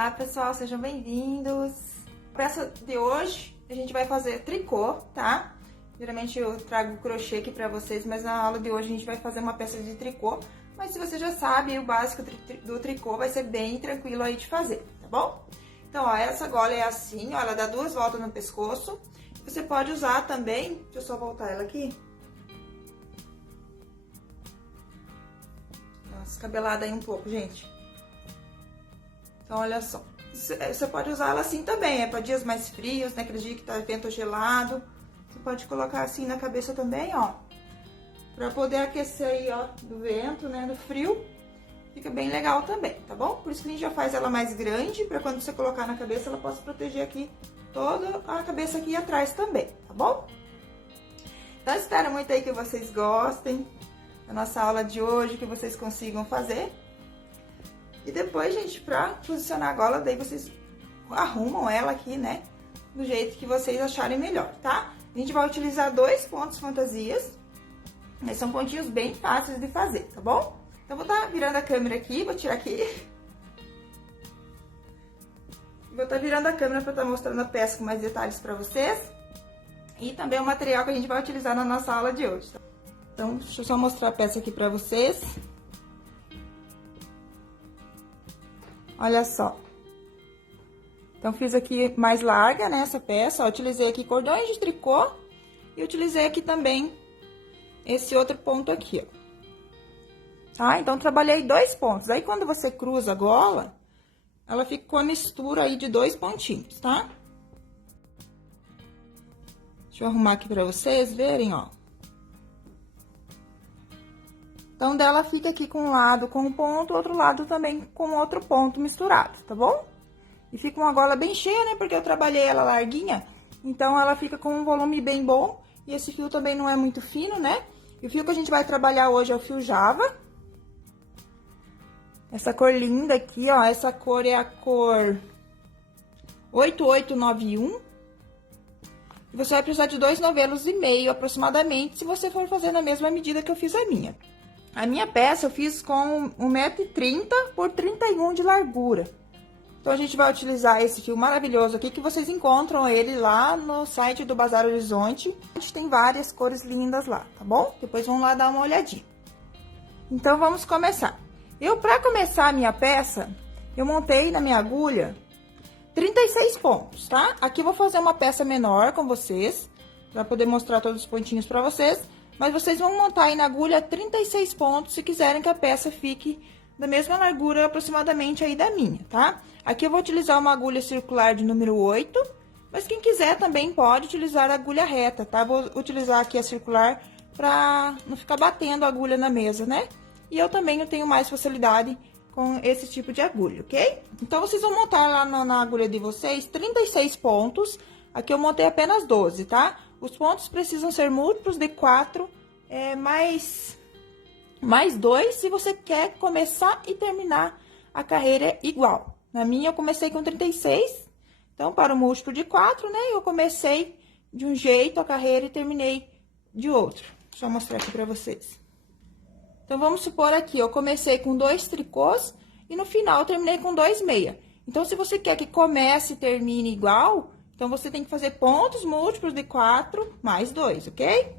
Olá pessoal, sejam bem-vindos. A peça de hoje a gente vai fazer tricô, tá? Geralmente eu trago crochê aqui pra vocês, mas na aula de hoje a gente vai fazer uma peça de tricô. Mas se você já sabe, o básico do tricô vai ser bem tranquilo aí de fazer, tá bom? Então, ó, essa gola é assim, ó, ela dá 2 voltas no pescoço. Você pode usar também, deixa eu só voltar ela aqui. Nossa, escabelada aí um pouco, gente. Então, olha só. Você pode usar ela assim também, para dias mais frios, né? Aquele dia que tá vento gelado. Você pode colocar assim na cabeça também, ó. Pra poder aquecer aí, ó, do vento, né? Do frio. Fica bem legal também, tá bom? Por isso que a gente já faz ela mais grande, pra quando você colocar na cabeça, ela possa proteger aqui toda a cabeça aqui atrás também, tá bom? Então, espero muito aí que vocês gostem da nossa aula de hoje, que vocês consigam fazer. E depois, gente, pra posicionar a gola, daí vocês arrumam ela aqui, né? Do jeito que vocês acharem melhor, tá? A gente vai utilizar 2 pontos fantasias. Mas são pontinhos bem fáceis de fazer, tá bom? Então, vou estar virando a câmera aqui, vou tirar aqui. Vou estar virando a câmera pra estar mostrando a peça com mais detalhes pra vocês. E também o material que a gente vai utilizar na nossa aula de hoje, tá? Então, deixa eu só mostrar a peça aqui pra vocês. Olha só. Então, fiz aqui mais larga, né, essa peça, ó, utilizei aqui cordões de tricô e utilizei aqui também esse outro ponto aqui, ó. Tá? Então, trabalhei 2 pontos. Aí, quando você cruza a gola, ela fica com a mistura aí de 2 pontinhos, tá? Deixa eu arrumar aqui pra vocês verem, ó. Então, dela fica aqui com um lado com um ponto, outro lado também com outro ponto misturado, tá bom? E fica uma gola bem cheia, né? Porque eu trabalhei ela larguinha, então ela fica com um volume bem bom. E esse fio também não é muito fino, né? E o fio que a gente vai trabalhar hoje é o fio Java. Essa cor linda aqui, ó, essa cor é a cor 8891. E você vai precisar de 2,5 novelos aproximadamente, se você for fazer na mesma medida que eu fiz a minha. A minha peça eu fiz com 1,30 m por 31 de largura. Então, a gente vai utilizar esse fio maravilhoso aqui, que vocês encontram ele lá no site do Bazar Horizonte. A gente tem várias cores lindas lá, tá bom? Depois vão lá dar uma olhadinha. Então, vamos começar. Pra começar a minha peça, eu montei na minha agulha 36 pontos, tá? Aqui eu vou fazer uma peça menor com vocês, pra poder mostrar todos os pontinhos pra vocês. Mas vocês vão montar aí na agulha 36 pontos, se quiserem que a peça fique da mesma largura aproximadamente aí da minha, tá? Aqui eu vou utilizar uma agulha circular de número 8, mas quem quiser também pode utilizar a agulha reta, tá? Vou utilizar aqui a circular pra não ficar batendo a agulha na mesa, né? E eu também tenho mais facilidade com esse tipo de agulha, ok? Então, vocês vão montar lá na agulha de vocês 36 pontos. Aqui eu montei apenas 12, tá? Os pontos precisam ser múltiplos de 4, mais 2, se você quer começar e terminar a carreira igual. Na minha, eu comecei com 36, então, para o múltiplo de 4, né? Eu comecei de um jeito a carreira e terminei de outro. Deixa eu mostrar aqui pra vocês. Então, vamos supor aqui, eu comecei com 2 tricôs e no final eu terminei com 2 meia. Então, se você quer que comece e termine igual, então, você tem que fazer pontos múltiplos de 4 mais 2, ok?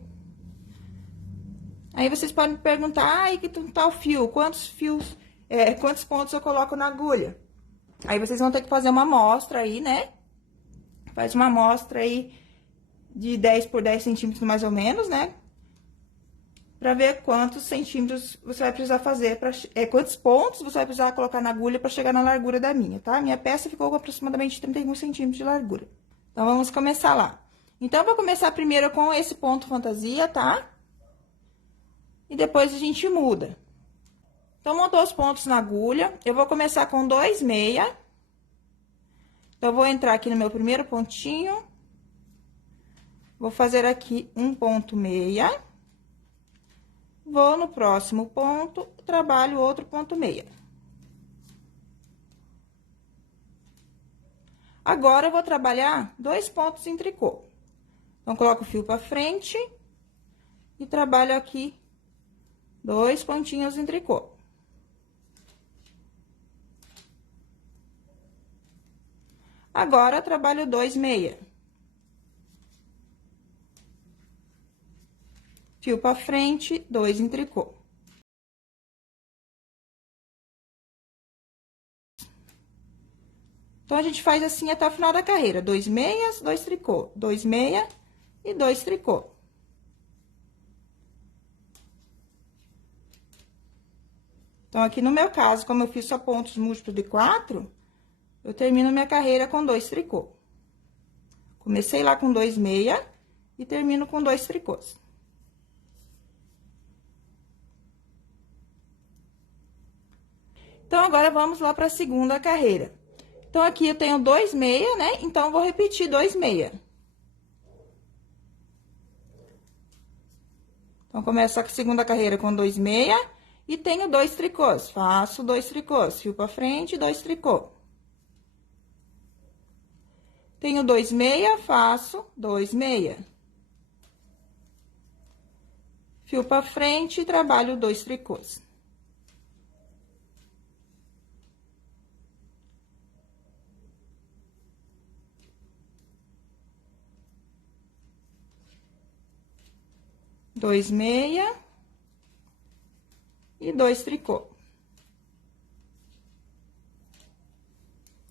Aí, vocês podem me perguntar, ai, que tal fio? Quantos pontos eu coloco na agulha? Aí, vocês vão ter que fazer uma amostra aí, né? Faz uma amostra aí de 10 por 10 centímetros, mais ou menos, né? Pra ver quantos centímetros você vai precisar fazer, quantos pontos você vai precisar colocar na agulha pra chegar na largura da minha, tá? Minha peça ficou com aproximadamente 31 centímetros de largura. Então, vamos começar lá. Então, eu vou começar primeiro com esse ponto fantasia, tá? E depois a gente muda. Então, montou os pontos na agulha, eu vou começar com 2 meia. Então, eu vou entrar aqui no meu primeiro pontinho. Vou fazer aqui um ponto meia. Vou no próximo ponto, trabalho outro ponto meia. Agora, eu vou trabalhar 2 pontos em tricô. Então, coloco o fio pra frente e trabalho aqui 2 pontinhos em tricô. Agora, trabalho 2 meia. Fio pra frente, 2 em tricô. Então, a gente faz assim até o final da carreira. 2 meias, 2 tricô. 2 meia e 2 tricô. Então, aqui no meu caso, como eu fiz só pontos múltiplos de 4, eu termino minha carreira com 2 tricô. Comecei lá com 2 meia e termino com 2 tricôs. Então, agora, vamos lá para a segunda carreira. Então, aqui eu tenho 2 meia, né? Então, eu vou repetir 2 meia. Então, começo a segunda carreira com 2 meia e tenho 2 tricôs. Faço 2 tricôs, fio pra frente, 2 tricô. Tenho 2 meia, faço 2 meia. Fio pra frente, trabalho 2 tricôs. Dois meia e 2 tricô.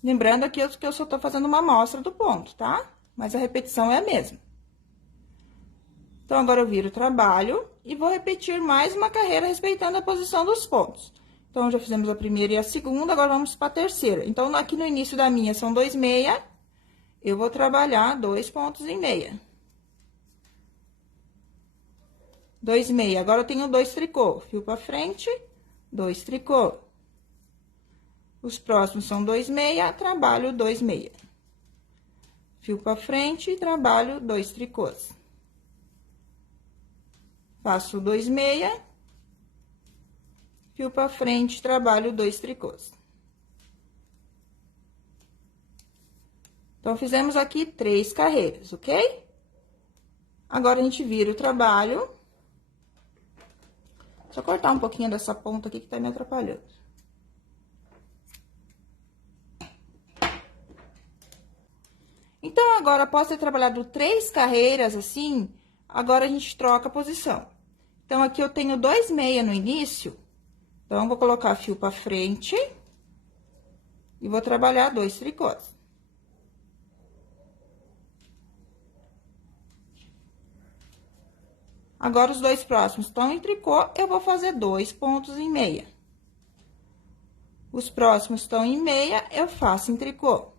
Lembrando aqui que eu só tô fazendo uma amostra do ponto, tá? Mas a repetição é a mesma. Então, agora eu viro o trabalho e vou repetir mais uma carreira respeitando a posição dos pontos. Então, já fizemos a primeira e a segunda, agora vamos para a terceira. Então, aqui no início da minha são 2 meia, eu vou trabalhar 2 pontos em meia. 2 meia, agora eu tenho 2 tricô, fio pra frente, 2 tricô. Os próximos são 2 meia, trabalho 2 meia. Fio pra frente, trabalho 2 tricôs. Faço 2 meia, fio pra frente, trabalho 2 tricôs. Então, fizemos aqui 3 carreiras, ok? Agora, a gente vira o trabalho. Só cortar um pouquinho dessa ponta aqui que tá me atrapalhando. Então, agora, após ter trabalhado 3 carreiras, assim, agora a gente troca a posição. Então, aqui eu tenho 2 meia no início, então, vou colocar fio pra frente e vou trabalhar 2 tricôs. Agora, os 2 próximos estão em tricô, eu vou fazer 2 pontos em meia. Os próximos estão em meia, eu faço em tricô.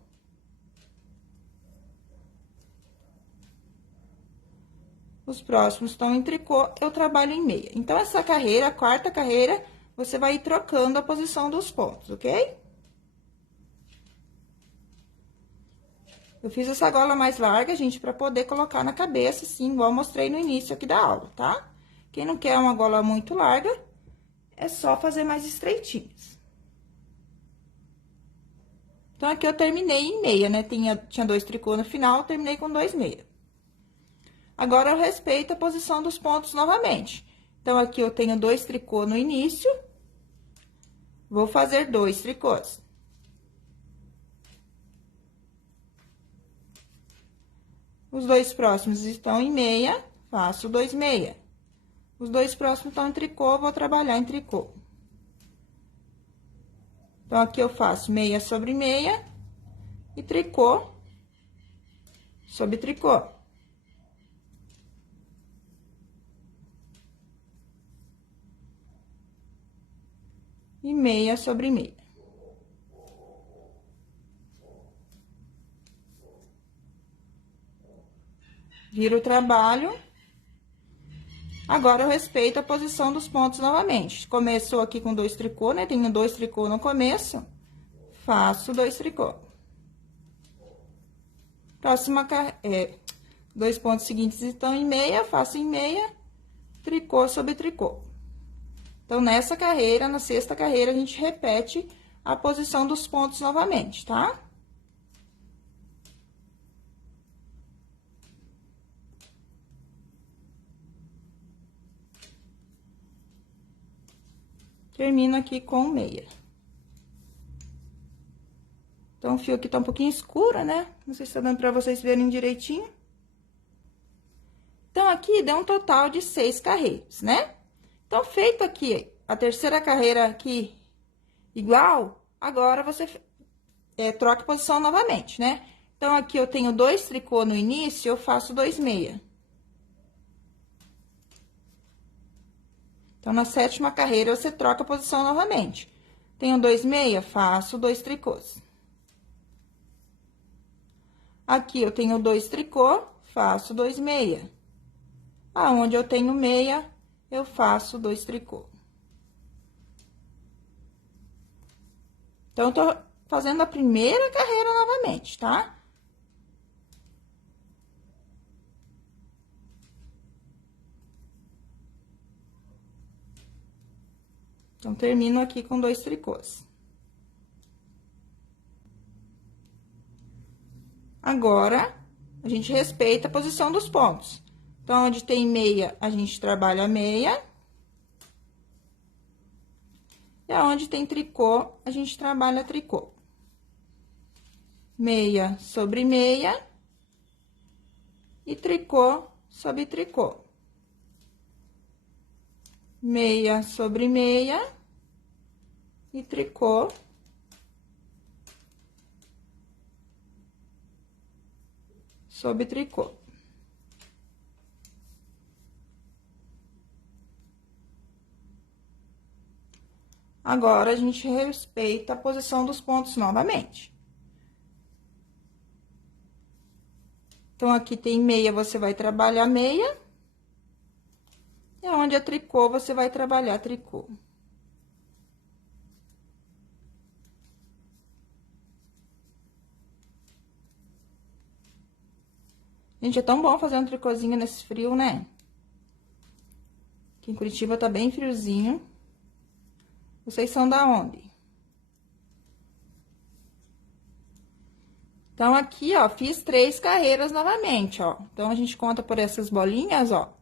Os próximos estão em tricô, eu trabalho em meia. Então, essa carreira, a quarta carreira, você vai ir trocando a posição dos pontos, ok? Eu fiz essa gola mais larga, gente, pra poder colocar na cabeça, assim, igual eu mostrei no início aqui da aula, tá? Quem não quer uma gola muito larga, é só fazer mais estreitinhas. Então, aqui eu terminei em meia, né? Tinha 2 tricô no final, eu terminei com 2 meia. Agora, eu respeito a posição dos pontos novamente. Então, aqui eu tenho 2 tricô no início, vou fazer 2 tricôs. Os 2 próximos estão em meia, faço 2 meia. Os 2 próximos estão em tricô, vou trabalhar em tricô. Então, aqui eu faço meia sobre meia e tricô sobre tricô. E meia sobre meia. Viro o trabalho. Agora, eu respeito a posição dos pontos novamente. Começou aqui com 2 tricô, né? Tenho 2 tricô no começo, faço 2 tricô. Próxima, 2 pontos seguintes estão em meia, faço em meia, tricô sobre tricô. Então, nessa carreira, na sexta carreira, a gente repete a posição dos pontos novamente, tá? Termino aqui com meia. Então, o fio aqui tá um pouquinho escuro, né? Não sei se tá dando pra vocês verem direitinho. Então, aqui deu um total de 6 carreiras, né? Então, feito aqui a terceira carreira aqui igual, agora você troca a posição novamente, né? Então, aqui eu tenho 2 tricô no início, eu faço 2 meia. Então, na sétima carreira, você troca a posição novamente. Tenho 2 meia, faço 2 tricôs. Aqui, eu tenho 2 tricô, faço 2 meia. Aonde eu tenho meia, eu faço 2 tricô. Então, eu tô fazendo a primeira carreira novamente, tá? Então, termino aqui com 2 tricôs. Agora, a gente respeita a posição dos pontos. Então, onde tem meia, a gente trabalha meia. E aonde tem tricô, a gente trabalha tricô. Meia sobre meia. E tricô sobre tricô. Meia sobre meia. E tricô. Sobre tricô. Agora, a gente respeita a posição dos pontos novamente. Então, aqui tem meia, você vai trabalhar meia. E onde é tricô, você vai trabalhar tricô. Gente, é tão bom fazer um tricôzinho nesse frio, né? Aqui em Curitiba tá bem friozinho. Vocês são da onde? Então, aqui, ó, fiz 3 carreiras novamente, ó. Então, a gente conta por essas bolinhas, ó.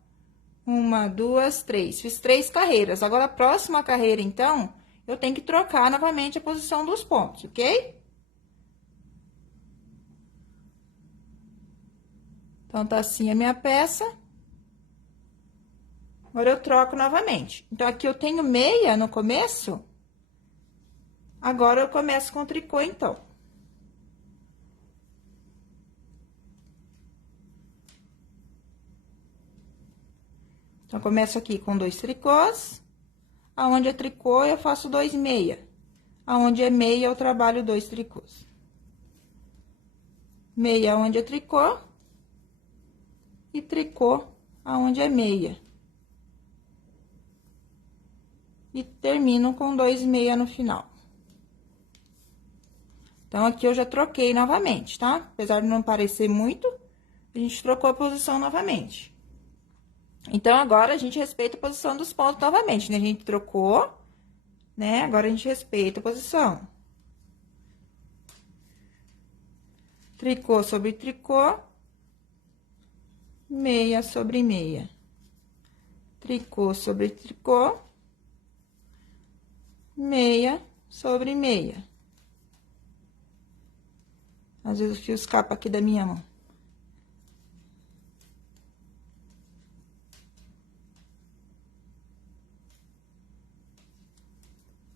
1, 2, 3. Fiz 3 carreiras. Agora, a próxima carreira, então, eu tenho que trocar novamente a posição dos pontos, ok? Então, tá assim a minha peça. Agora, eu troco novamente. Então, aqui eu tenho meia no começo. Agora, eu começo com tricô, então. Então, eu começo aqui com 2 tricôs. Aonde é tricô, eu faço 2 meia. Aonde é meia, eu trabalho 2 tricôs. Meia onde é tricô. E tricô aonde é meia. E termino com 2 meia no final. Então, aqui eu já troquei novamente, tá? Apesar de não parecer muito, a gente trocou a posição novamente. Então, agora, a gente respeita a posição dos pontos novamente, né? A gente trocou, né? Agora, a gente respeita a posição. Tricô sobre tricô. Meia sobre meia. Tricô sobre tricô. Meia sobre meia. Às vezes o fio escapa aqui da minha mão.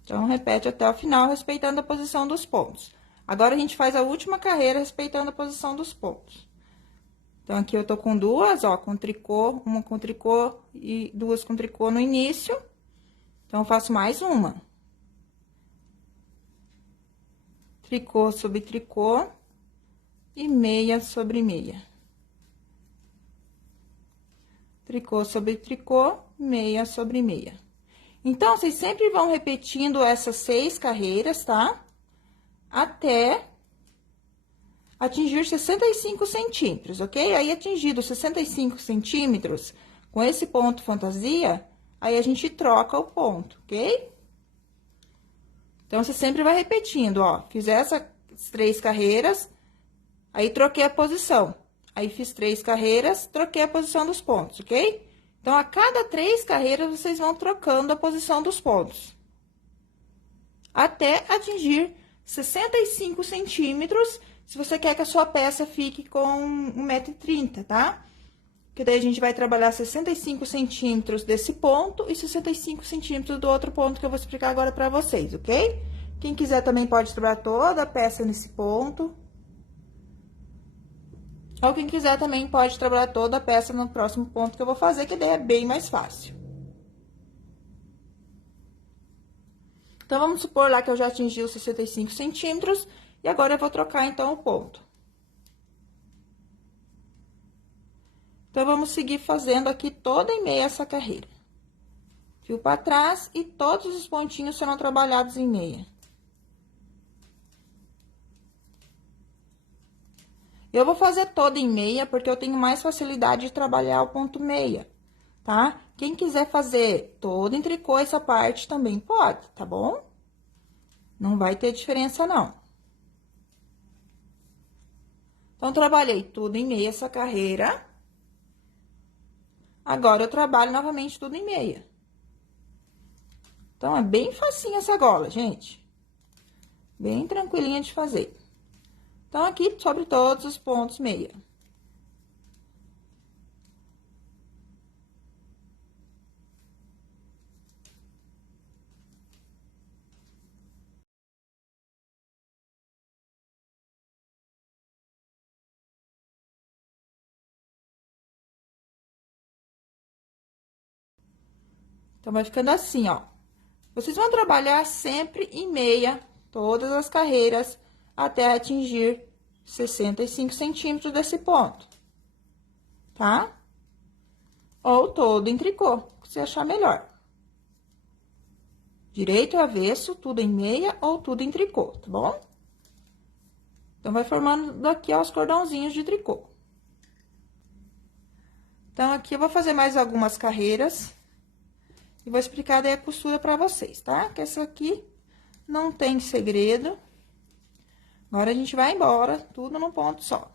Então, repete até o final, respeitando a posição dos pontos. Agora, a gente faz a última carreira, respeitando a posição dos pontos. Então, aqui eu tô com 2, ó, com tricô, uma com tricô e 2 com tricô no início. Então, eu faço mais uma. Tricô sobre tricô e meia sobre meia. Tricô sobre tricô, meia sobre meia. Então, vocês sempre vão repetindo essas 6 carreiras, tá? Até atingir 65 centímetros, ok? Aí, atingido 65 centímetros, com esse ponto fantasia, aí a gente troca o ponto, ok? Então, você sempre vai repetindo, ó. Fiz essas 3 carreiras, aí troquei a posição. Aí, fiz 3 carreiras, troquei a posição dos pontos, ok? Então, a cada 3 carreiras, vocês vão trocando a posição dos pontos. Até atingir 65 centímetros, se você quer que a sua peça fique com 1,30 m, tá? Que daí a gente vai trabalhar 65 centímetros desse ponto e 65 centímetros do outro ponto que eu vou explicar agora pra vocês, ok? Quem quiser também pode trabalhar toda a peça nesse ponto. Ou quem quiser também pode trabalhar toda a peça no próximo ponto que eu vou fazer, que daí é bem mais fácil. Então, vamos supor lá que eu já atingi os 65 centímetros, e agora eu vou trocar, então, o ponto. Então, vamos seguir fazendo aqui toda em meia essa carreira. Fio para trás e todos os pontinhos serão trabalhados em meia. Eu vou fazer toda em meia, porque eu tenho mais facilidade de trabalhar o ponto meia, tá? Quem quiser fazer toda em tricô, essa parte também pode, tá bom? Não vai ter diferença, não. Então, trabalhei tudo em meia essa carreira. Agora, eu trabalho novamente tudo em meia. Então, é bem facinho essa gola, gente. Bem tranquilinha de fazer. Então, aqui, sobre todos os pontos meia. Então, vai ficando assim, ó. Vocês vão trabalhar sempre em meia, todas as carreiras, até atingir 65 centímetros desse ponto, tá? Ou todo em tricô, que você achar melhor. Direito e avesso, tudo em meia ou tudo em tricô, tá bom? Então, vai formando daqui, ó, os cordãozinhos de tricô. Então, aqui eu vou fazer mais algumas carreiras. E vou explicar daí a costura pra vocês, tá? Que essa aqui não tem segredo. Agora, a gente vai embora, tudo num ponto só.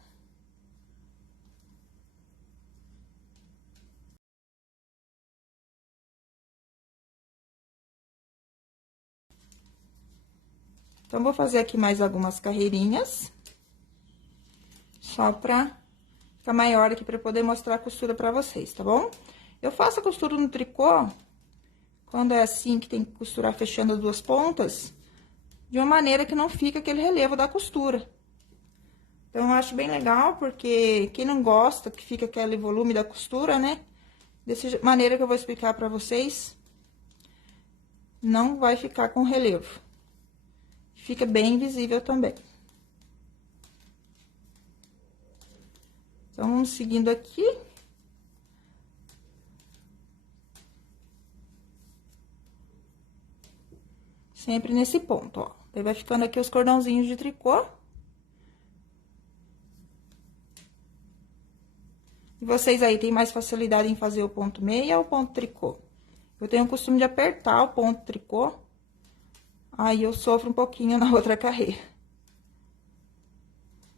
Então, vou fazer aqui mais algumas carreirinhas. Só pra ficar maior aqui, pra eu poder mostrar a costura pra vocês, tá bom? Eu faço a costura no tricô, quando é assim, que tem que costurar fechando as duas pontas, de uma maneira que não fica aquele relevo da costura. Então, eu acho bem legal, porque quem não gosta que fica aquele volume da costura, né? Dessa maneira que eu vou explicar pra vocês, não vai ficar com relevo. Fica bem visível também. Então, vamos seguindo aqui. Sempre nesse ponto, ó. Daí, vai ficando aqui os cordãozinhos de tricô. E vocês aí têm mais facilidade em fazer o ponto meia ou o ponto tricô? Eu tenho o costume de apertar o ponto tricô, aí eu sofro um pouquinho na outra carreira.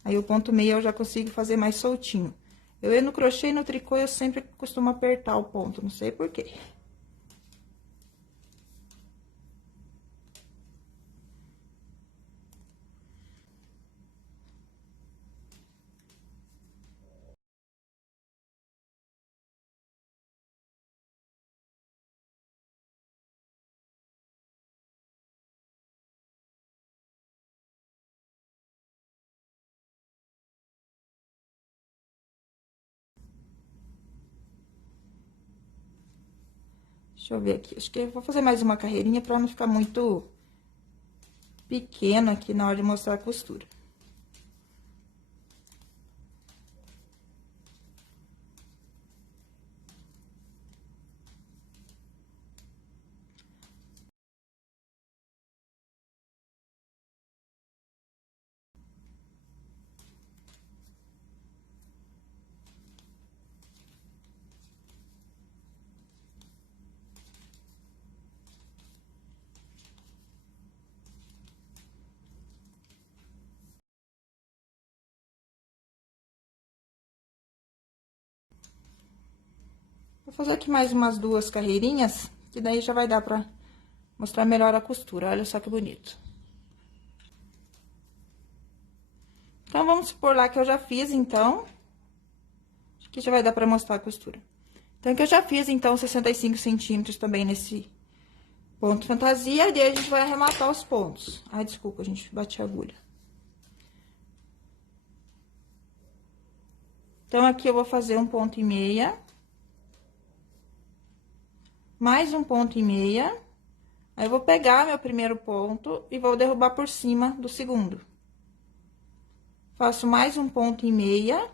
Aí, o ponto meia eu já consigo fazer mais soltinho. Eu no crochê e no tricô, eu sempre costumo apertar o ponto, não sei por quê. Deixa eu ver aqui. Acho que eu vou fazer mais uma carreirinha pra não ficar muito pequeno aqui na hora de mostrar a costura. Vou fazer aqui mais umas duas carreirinhas, que daí já vai dar pra mostrar melhor a costura. Olha só que bonito. Então, vamos supor lá que eu já fiz, então. Acho que já vai dar pra mostrar a costura. Então, que eu já fiz, então, 65 centímetros também nesse ponto fantasia. E daí a gente vai arrematar os pontos. Ai, desculpa, a gente bate a agulha. Então, aqui eu vou fazer um ponto e meia. Mais um ponto e meia. Aí, eu vou pegar meu primeiro ponto e vou derrubar por cima do segundo. Faço mais um ponto e meia.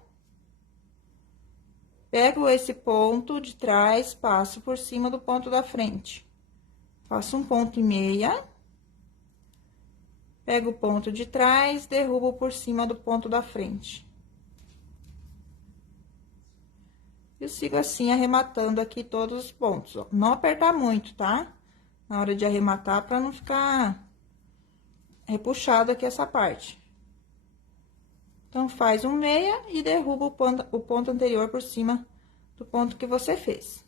Pego esse ponto de trás, passo por cima do ponto da frente. Faço um ponto e meia. Pego o ponto de trás, derrubo por cima do ponto da frente. Eu sigo assim, arrematando aqui todos os pontos, ó. Não apertar muito, tá? Na hora de arrematar, pra não ficar repuxado aqui essa parte. Então, faz um meia e derruba o ponto anterior por cima do ponto que você fez.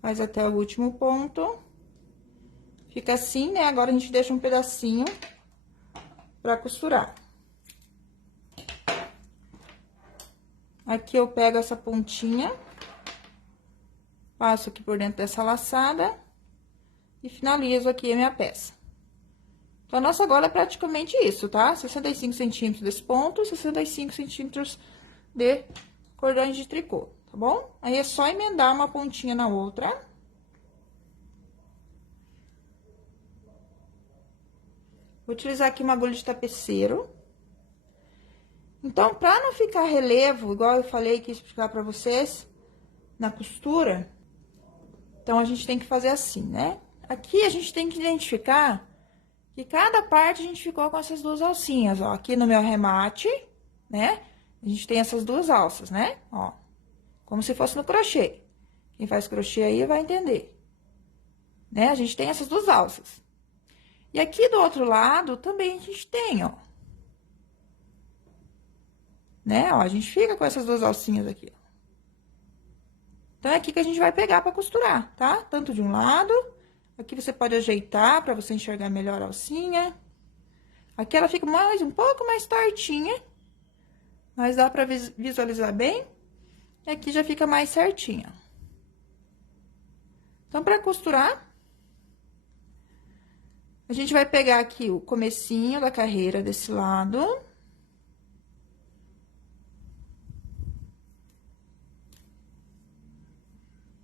Faz até o último ponto. Fica assim, né? Agora, a gente deixa um pedacinho pra costurar. Aqui eu pego essa pontinha, passo aqui por dentro dessa laçada e finalizo aqui a minha peça. Então, a nossa gola é praticamente isso, tá? 65 centímetros desse ponto, 65 centímetros de cordões de tricô, tá bom? Aí, é só emendar uma pontinha na outra. Vou utilizar aqui uma agulha de tapeceiro. Então, pra não ficar relevo, igual eu falei que ia explicar pra vocês, na costura, então, a gente tem que fazer assim, né? Aqui, a gente tem que identificar que cada parte a gente ficou com essas duas alcinhas, ó. Aqui no meu arremate, né? A gente tem essas duas alças, né? Ó, como se fosse no crochê. Quem faz crochê aí vai entender. Né? A gente tem essas duas alças. E aqui do outro lado também a gente tem, ó. Né? Ó, a gente fica com essas duas alcinhas aqui, ó. Então, é aqui que a gente vai pegar pra costurar, tá? Tanto de um lado, aqui você pode ajeitar pra você enxergar melhor a alcinha. Aqui ela fica um pouco mais tortinha, mas dá pra visualizar bem. E aqui já fica mais certinha. Então, pra costurar, a gente vai pegar aqui o comecinho da carreira desse lado.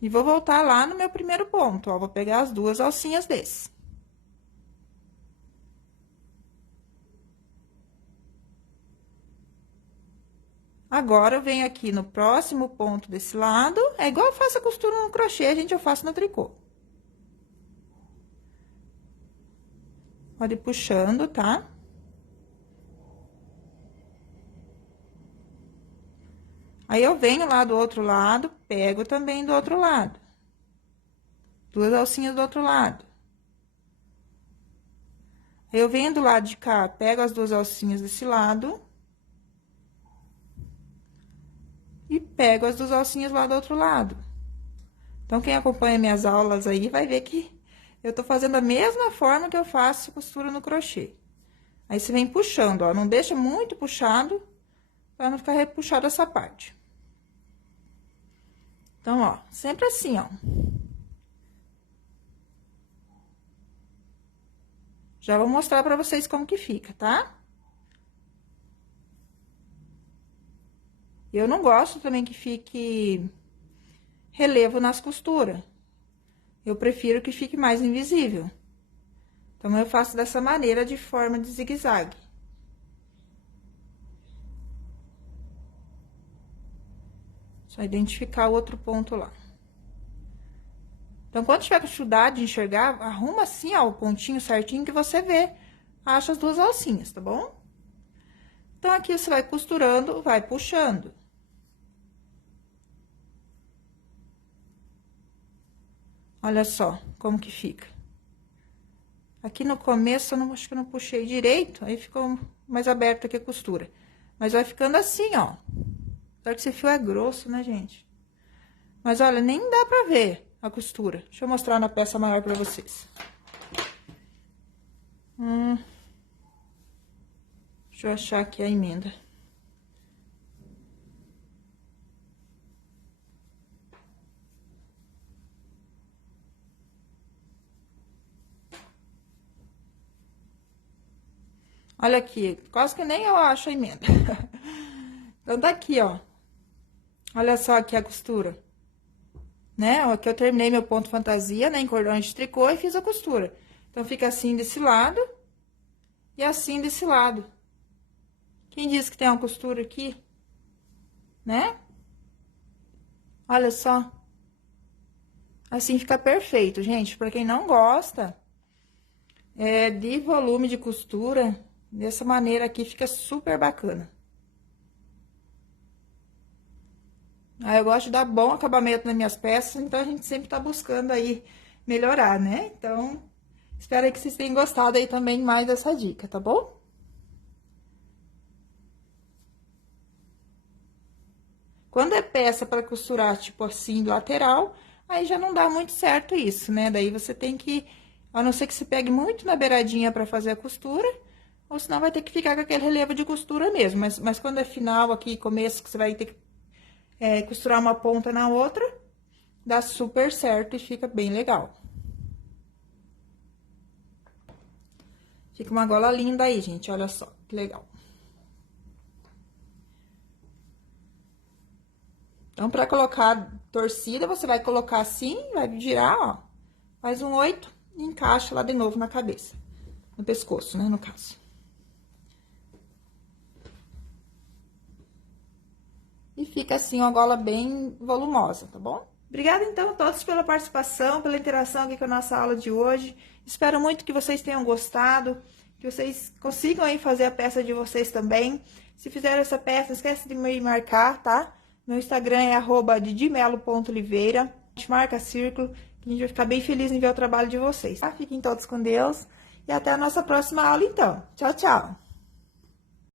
E vou voltar lá no meu primeiro ponto, ó. Vou pegar as duas alcinhas desse. Agora, eu venho aqui no próximo ponto desse lado. É igual eu faço a costura no crochê, gente, eu faço no tricô. Pode ir puxando, tá? Aí, eu venho lá do outro lado, pego também do outro lado. Duas alcinhas do outro lado. Aí, eu venho do lado de cá, pego as duas alcinhas desse lado. E pego as duas alcinhas lá do outro lado. Então, quem acompanha minhas aulas aí vai ver que eu tô fazendo a mesma forma que eu faço costura no crochê. Aí, você vem puxando, ó, não deixa muito puxado, pra não ficar repuxado essa parte. Então, ó, sempre assim, ó. Já vou mostrar pra vocês como que fica, tá? Eu não gosto também que fique relevo nas costuras. Eu prefiro que fique mais invisível. Então, eu faço dessa maneira, de forma de zigue-zague. Só identificar o outro ponto lá. Então, quando tiver com dificuldade de enxergar, arruma assim, ó, o pontinho certinho que você vê. Acha as duas alcinhas, tá bom? Então, aqui você vai costurando, vai puxando. Olha só como que fica. Aqui no começo, acho que eu não puxei direito, aí ficou mais aberto aqui a costura. Mas vai ficando assim, ó. Só que esse fio é grosso, né, gente? Mas olha, nem dá pra ver a costura. Deixa eu mostrar na peça maior pra vocês. Deixa eu achar aqui a emenda. Olha aqui, quase que nem eu acho a emenda. Então, tá aqui, ó. Olha só aqui a costura. Né? Aqui eu terminei meu ponto fantasia, né? Em cordão de tricô e fiz a costura. Então, fica assim desse lado e assim desse lado. Quem disse que tem uma costura aqui? Né? Olha só. Assim fica perfeito, gente. Pra quem não gosta de volume de costura, dessa maneira aqui fica super bacana. Aí eu gosto de dar bom acabamento nas minhas peças, então a gente sempre tá buscando aí melhorar, né? Então, espero aí que vocês tenham gostado aí também mais dessa dica, tá bom? Quando é peça para costurar, tipo assim, lateral, aí já não dá muito certo isso, né? Daí você tem que, a não ser que se pegue muito na beiradinha para fazer a costura, ou senão vai ter que ficar com aquele relevo de costura mesmo. Mas quando é final aqui, começo, que você vai ter que costurar uma ponta na outra, dá super certo e fica bem legal. Fica uma gola linda aí, gente, olha só, que legal. Então, pra colocar torcida, você vai colocar assim, vai girar, ó, faz um 8 e encaixa lá de novo na cabeça, no pescoço, né, no caso. E fica assim, uma gola bem volumosa, tá bom? Obrigada, então, a todos pela participação, pela interação aqui com a nossa aula de hoje. Espero muito que vocês tenham gostado, que vocês consigam aí fazer a peça de vocês também. Se fizeram essa peça, não esquece de me marcar, tá? Meu Instagram é @didimelo.oliveira. A gente marca círculo, que a gente vai ficar bem feliz em ver o trabalho de vocês, tá? Fiquem todos com Deus e até a nossa próxima aula, então. Tchau, tchau!